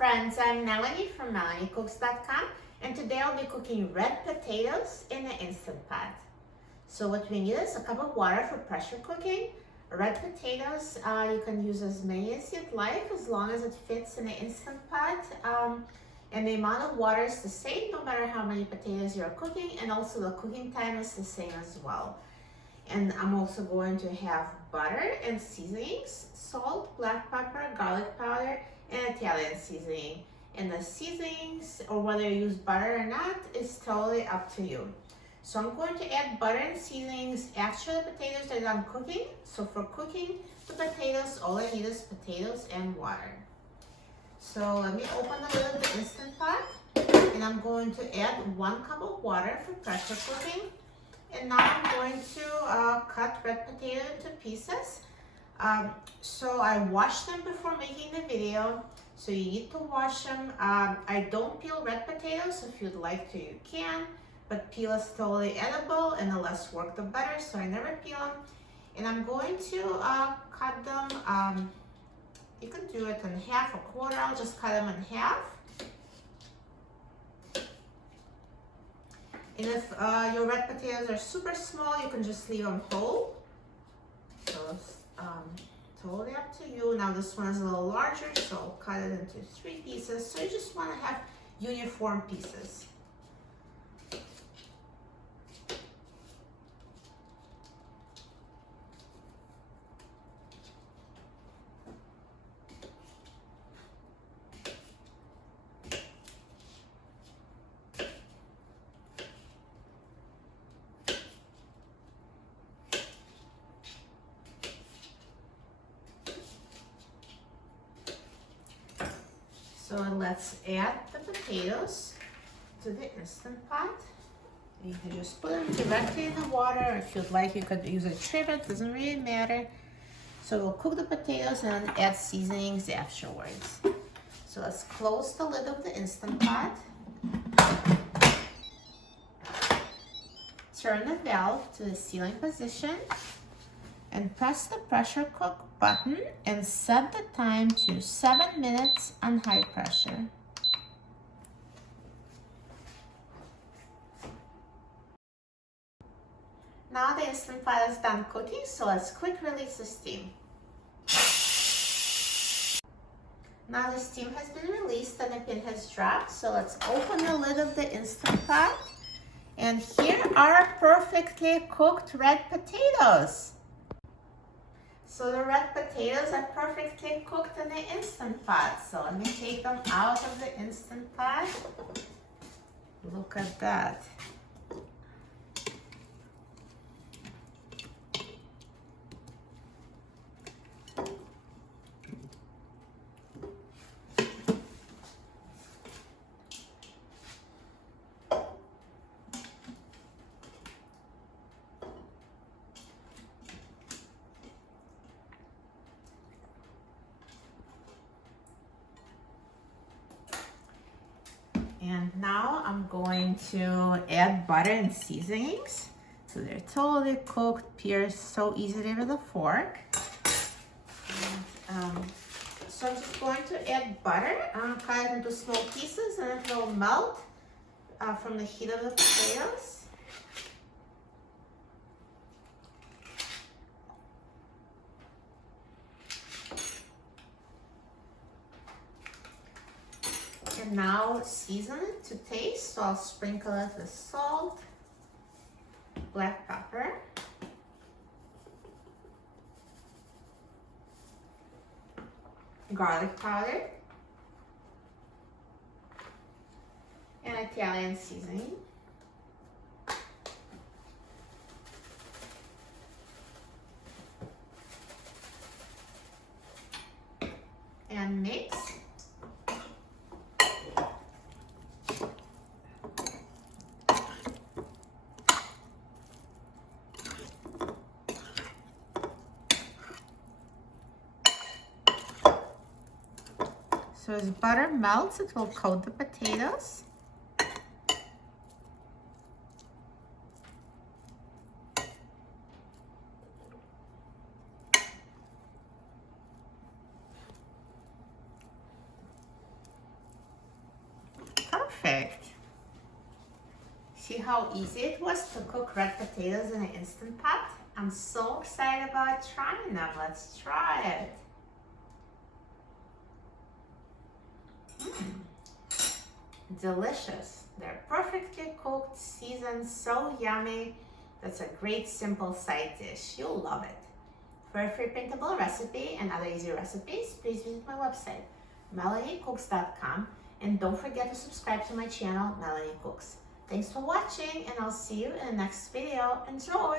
friends, I'm Melanie from MelanieCooks.com, and today I'll be cooking red potatoes in the Instant Pot. So what we need is a cup of water for pressure cooking. Red potatoes, you can use as many as you'd like, as long as it fits in the Instant Pot. And the amount of water is the same no matter how many potatoes you're cooking, and also the cooking time is the same as well. And I'm also going to have butter and seasonings, salt, black pepper, garlic powder, and Italian seasoning. And the seasonings, or whether you use butter or not, is totally up to you. So I'm going to add butter and seasonings after the potatoes are done cooking. So for cooking the potatoes, all I need is potatoes and water. So let me open the lid of the Instant Pot, and I'm going to add 1 cup of water for pressure cooking. And now I'm going to cut red potato into pieces. So I washed them before making the video, so you need to wash them. I don't peel red potatoes. If you'd like to, you can, but peel is totally edible, and the less work the better, so I never peel them. And I'm going to cut them, you can do it in half, a quarter. I'll just cut them in half. And if your red potatoes are super small, you can just leave them whole. So it's totally up to you. Now this one is a little larger, so I'll cut it into 3 pieces. So you just want to have uniform pieces. So let's add the potatoes to the Instant Pot. You can just put them directly in the water. If you'd like, you could use a trivet, doesn't really matter. So we'll cook the potatoes and add seasonings afterwards. So let's close the lid of the Instant Pot. Turn the valve to the sealing position and press the pressure cook button and set the time to 7 minutes on high pressure. Now the Instant Pot is done cooking, so let's quick release the steam. Now the steam has been released and the pin has dropped, so let's open the lid of the Instant Pot. And here are perfectly cooked red potatoes. So the red potatoes are perfectly cooked in the Instant Pot. So let me take them out of the Instant Pot. Look at that. And now I'm going to add butter and seasonings. So they're totally cooked, pierced so easily with a fork. And, so I'm just going to add butter, cut it into small pieces, and it will melt from the heat of the potatoes. And now season it to taste, so I'll sprinkle it with salt, black pepper, garlic powder, and Italian seasoning. And mix. So as butter melts, it will coat the potatoes. how easy it was to cook red potatoes in an Instant Pot? I'm so excited about trying them. Let's try it. Delicious. They're perfectly cooked, seasoned, so yummy. That's a great simple side dish. You'll love it. For a free printable recipe and other easy recipes, please visit my website, melaniecooks.com, and don't forget to subscribe to my channel, Melanie Cooks. Thanks for watching, and I'll see you in the next video. Enjoy!